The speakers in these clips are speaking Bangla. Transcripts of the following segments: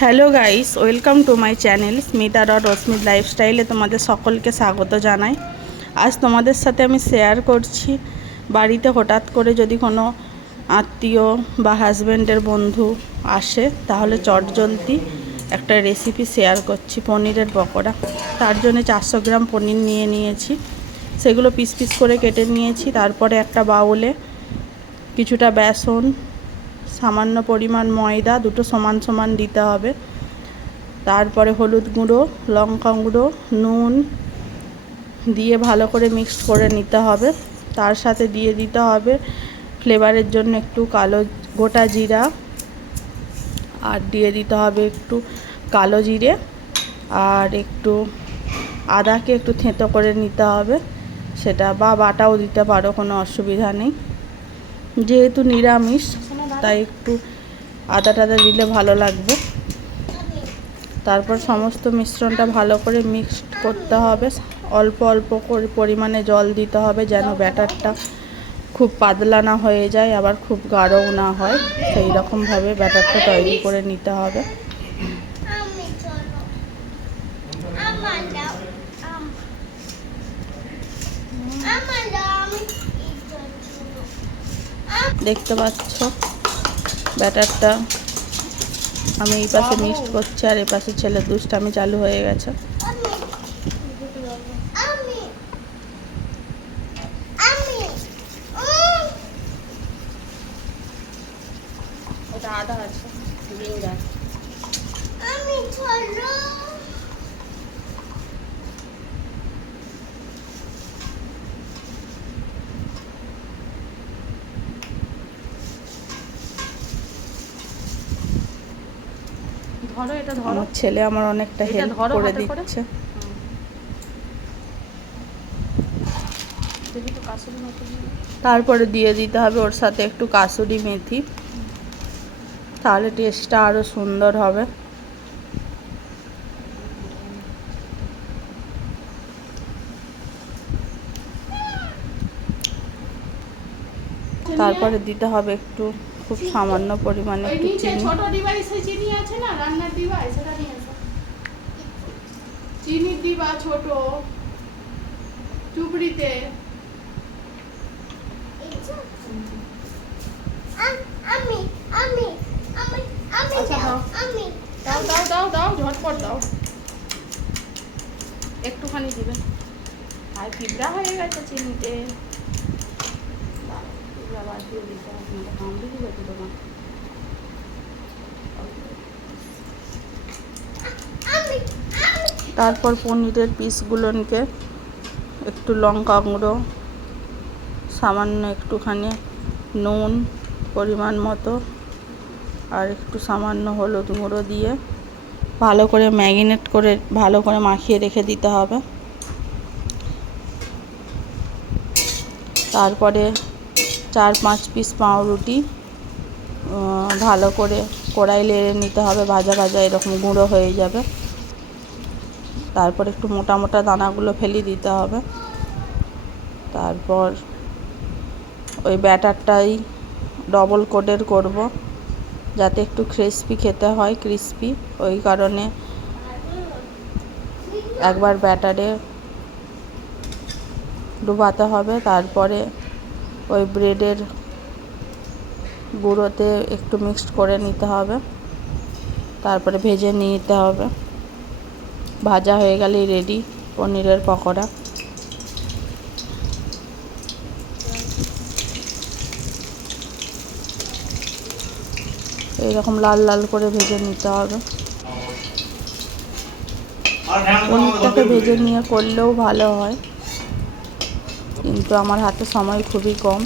Hello guys, welcome to my channel Smita dot Rashmit লাইফস্টাইলে তোমাদের সকলকে স্বাগত জানাই। আজ তোমাদের সাথে আমি শেয়ার করছি বাড়িতে হঠাৎ করে যদি কোনো আত্মীয় বা হাজব্যান্ডের বন্ধু আসে তাহলে চটজলদি একটা রেসিপি শেয়ার করছি, পনিরের পকোড়া। তার জন্য 400 গ্রাম পনির নিয়ে নিয়েছি, সেগুলো পিস পিস করে কেটে নিয়েছি। তারপরে একটা বাউলে কিছুটা বেসন, সামান্য পরিমাণ ময়দা, দুটো সমান সমান দিতে হবে। তারপরে হলুদ গুঁড়ো, লঙ্কা গুঁড়ো, নুন দিয়ে ভালো করে মিক্সড করে নিতে হবে। তার সাথে দিয়ে দিতে হবে ফ্লেভারের জন্য একটু কালো গোটা জিরা, আর দিয়ে দিতে হবে একটু কালো জিরে, আর একটু আদাকে একটু থেঁতো করে নিতে হবে, সেটা বা বাটাও দিতে পারো, কোনো অসুবিধা নেই। যেহেতু নিরামিষ তাই একটু আদা টাদা দিলে ভালো লাগবে। তারপর সমস্ত মিশ্রণটা ভালো করে মিক্সড করতে হবে। অল্প অল্প করে পরিমাণে জল দিতে হবে, যেন ব্যাটারটা খুব পাতলা না হয়ে যায়, আবার খুব গাঢ়ও না হয়। সেই রকমভাবে ব্যাটারটা তৈরি করে নিতে হবে। দেখতে পাচ্ছ ব্যাটারটা আমি এই পাশে মিক্সড করছি, আর এই পাশে ছেলের দুষ্টামি চালু হয়ে গেছে। আদা আছে, ধরো এটা ধরো। আমার ছেলে আমার অনেকটা হেল্প করে দিচ্ছে। তারপরে দিয়ে দিতে হবে ওর সাথে একটু কাসুরি মেথি, তাহলে টেস্টটা আরও সুন্দর হবে। তারপরে দিতে হবে একটু খুব সামান্য পরিমাণে একটু চিনি। ছোট ডিভাইসে চিনি আছে না, রান্নার ডিভাইস, এটা নিয়ে এসো। চিনি দিবা ছোট চুবড়িতে। দাও দাও দাও দাও, ঝটপট দাও, একটুখানি দিবে। আর পিঁপড়া হয়ে গেছে চিনিতে। তারপর পনিরের পিসগুলোকে একটু লঙ্কা গুঁড়ো, সামান্য একটুখানি নুন পরিমাণ মতো, আর একটু সামান্য হলুদ গুঁড়ো দিয়ে ভালো করে ম্যারিনেট করে ভালো করে মাখিয়ে রেখে দিতে হবে। তারপরে 4-5 পিস পাউরুটি ভালো করে কড়াই লেড়ে নিতে হবে, ভাজা ভাজা এরকম গুঁড়ো হয়ে যাবে। তারপর একটু মোটা মোটা দানাগুলো ফেলে দিতে হবে। তারপর ওই ব্যাটারটাই ডবল কোটের করব, যাতে একটু ক্রিস্পি খেতে হয়, ক্রিস্পি। ওই কারণে একবার ব্যাটারে ডুবাতে হবে, তারপরে ওই ব্রেডের গুঁড়োতে একটু মিক্সড করে নিতে হবে, তারপরে ভেজে নিতে হবে। ভাজা হয়ে গেলেই রেডি পনিরের পকোড়া। এইরকম লাল লাল করে ভেজে নিতে হবে। পনিরটাকে ভেজে নিয়ে করলেও ভালো হয়, কিন্তু আমার হাতে সময় খুবই কম।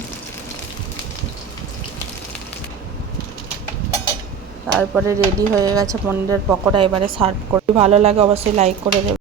তারপরে রেডি হয়ে গেছে পনিরের পকোড়া। এবারে সার্ভ করে, ভালো লাগে অবশ্যই লাইক করে দেবে।